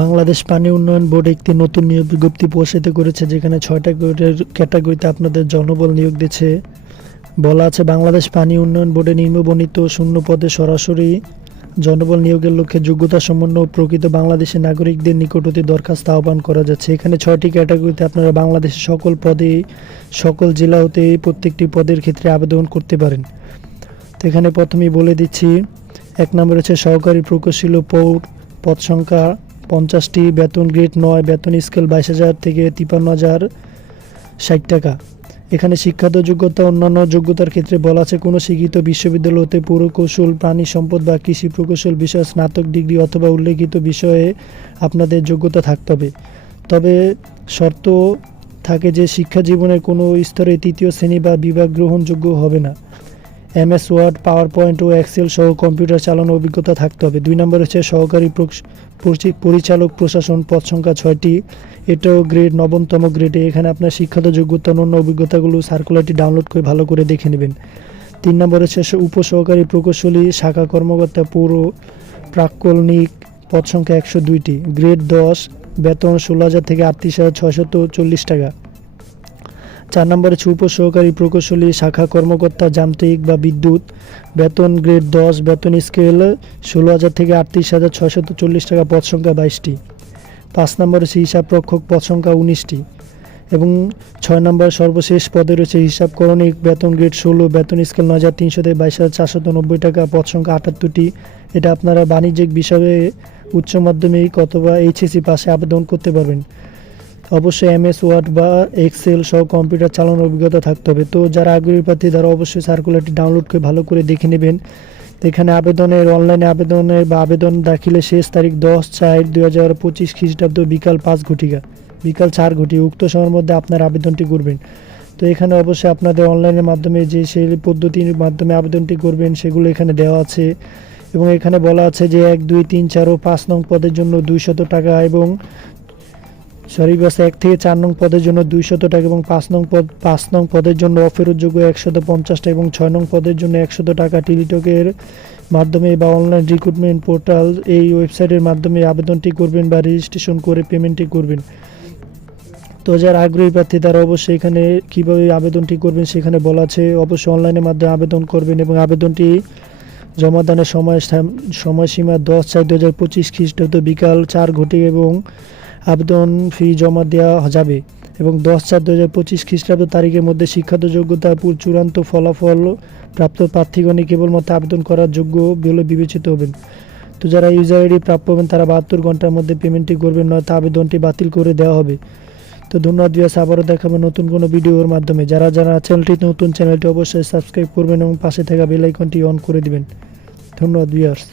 বাংলাদেশ পানি উন্নয়ন বোর্ড একটি নতুন নিয়োগ বিজ্ঞপ্তি প্রকাশিত করেছে, যেখানে ছয়টা ক্যাটাগরিতে আপনাদের জনবল নিয়োগ দিচ্ছে। বলা আছে, বাংলাদেশ পানি উন্নয়ন বোর্ডে নিম্নবর্ণিত শূন্য পদে সরাসরি জনবল নিয়োগের লক্ষ্যে যোগ্যতা সম্পন্ন প্রকৃত বাংলাদেশের নাগরিকদের নিকট দরখাস্ত আহ্বান করা যাচ্ছে। এখানে ছয়টি ক্যাটাগরিতে আপনারা বাংলাদেশের সকল পদে, সকল জেলা হতে প্রত্যেকটি পদের ক্ষেত্রে আবেদন করতে পারেন। তো এখানে প্রথমেই বলে দিচ্ছি, এক নম্বর হচ্ছে সহকারী প্রকৌশলী পৌর পদ সংখ্যা পঞ্চাশটি বেতন গ্রেড নয়, বেতন স্কেল বাইশ হাজার থেকে তিপ্পান্ন হাজার ষাট টাকা। এখানে শিক্ষাগত যোগ্যতা, অন্যান্য যোগ্যতার ক্ষেত্রে বলা আছে, কোনো শিক্ষিত বিশ্ববিদ্যালয় হতে পুরকৌশল, প্রাণী সম্পদ বা কৃষি প্রকৌশল বিষয়ে স্নাতক ডিগ্রি অথবা উল্লেখিত বিষয়ে আপনাদের যোগ্যতা থাকতে হবে। তবে শর্ত থাকে যে শিক্ষা জীবনের কোনো স্তরে তৃতীয় শ্রেণি বা বিভাগ গ্রহণযোগ্য হবে না। এমএস ওয়ার্ড পাওয়ার পয়েন্ট ও এক্সেল সহ কম্পিউটার চালানোর অভিজ্ঞতা থাকতে হবে। দুই নম্বর হচ্ছে সহকারী পরিচালক প্রশাসন পদ সংখ্যা ছয়টি। এটাও গ্রেড নবমতম গ্রেডে এখানে আপনার শিক্ষাগত যোগ্যতা অন্য অভিজ্ঞতাগুলো সার্কুলারটি ডাউনলোড করে ভালো করে দেখে নেবেন। তিন নম্বর হচ্ছে উপসহকারী প্রকৌশলী, শাখা কর্মকর্তা, পৌর প্রাক্কলনিক পদ সংখ্যা একশো দুইটি। গ্রেড দশ, বেতন ষোলো হাজার থেকে আটত্রিশ হাজার ছয়শত চল্লিশ টাকা। চার নম্বর হচ্ছে উপসহকারী প্রকৌশলী, শাখা কর্মকর্তা, যান্ত্রিক বা বিদ্যুৎ, বেতন গ্রেড দশ, বেতন স্কেল ষোলো হাজার থেকে আটত্রিশ হাজার ছয়শত চল্লিশ টাকা, পদ সংখ্যা বাইশটি। পাঁচ নম্বর হচ্ছে হিসাব রক্ষক পদ সংখ্যা উনিশটি। এবং ছয় নম্বর সর্বশেষ পদে রয়েছে হিসাব করণিক বেতন গ্রেড ষোলো, বেতন স্কেল নয় হাজার তিনশো থেকে বাইশ হাজার চারশত নব্বই টাকা, পদ সংখ্যা আটাত্তরটি। এটা আপনারা বাণিজ্যিক বিষয়ে উচ্চ মাধ্যমিক অথবা এইচএসসি পাশে আবেদন করতে পারবেন। অবশ্যই এমএস ওয়ার্ড বা এক্সেল সহ কম্পিউটার চালানোর অভিজ্ঞতা থাকতে হবে। তো যারা আগ্রহী প্রার্থী, তারা অবশ্যই সার্কুলারটি ডাউনলোড করে ভালো করে দেখে নেবেন। এখানে আবেদনের অনলাইনে আবেদনের বা আবেদন দাখিলের শেষ তারিখ দশ চার দুই হাজার পঁচিশ খ্রিস্টাব্দ বিকাল পাঁচ ঘটিকা, বিকাল চার ঘটি। উক্ত সময়ের মধ্যে আপনার আবেদনটি করবেন। তো এখানে অবশ্যই আপনাদের অনলাইনের মাধ্যমে যে সেই পদ্ধতির মাধ্যমে আবেদনটি করবেন, সেগুলো এখানে দেওয়া আছে। এবং এখানে বলা আছে যে এক, দুই, তিন, চার ও পাঁচ নং পদের জন্য দুইশত টাকা এবং সরি বাস এক থেকে চার নং পদের জন্য দুইশত টাকা এবং পাঁচ নং পদ, পাঁচ নং পদের জন্য অফেরতযোগ্য একশত পঞ্চাশটা এবং ছয় নং পদের জন্য একশত টাকা টেলিটকের মাধ্যমে বা অনলাইন রিক্রুটমেন্ট পোর্টাল এই ওয়েবসাইটের মাধ্যমে আবেদনটি করবেন বা রেজিস্ট্রেশন করে পেমেন্টটি করবেন। তো যারা আগ্রহী প্রার্থী, তারা অবশ্যই এখানে কীভাবে আবেদনটি করবেন সেখানে বলা আছে। অবশ্যই অনলাইনের মাধ্যমে আবেদন করবেন এবং আবেদনটি জমাদানের সময়, সময়সীমা দশ চার দু হাজার পঁচিশ খ্রিস্টাব্দ বিকাল চার ঘটি এবং আবেদন ফি জমা দেওয়া যাবে এবং দশ চার দু হাজার পঁচিশ খ্রিস্টাব্দ তারিখের মধ্যে শিক্ষাগত যোগ্যতা চূড়ান্ত ফলাফল প্রাপ্ত প্রার্থীগণই কেবলমাত্র আবেদন করার যোগ্য বলে বিবেচিত হবেন। তো যারা ইউজার আইডি প্রাপ্য হবেন, তারা বাহাত্তর ঘণ্টার মধ্যে পেমেন্টটি করবেন, নয়তো আবেদনটি বাতিল করে দেওয়া হবে। তো ধন্যবাদ বিয়াস আবারও দেখাবো নতুন কোনো ভিডিওর মাধ্যমে। যারা যারা চ্যানেলটি নতুন চ্যানেলটি অবশ্যই সাবস্ক্রাইব করবেন এবং পাশে থাকা বেল আইকনটি অন করে দিবেন। ধন্যবাদ বিয়ার্স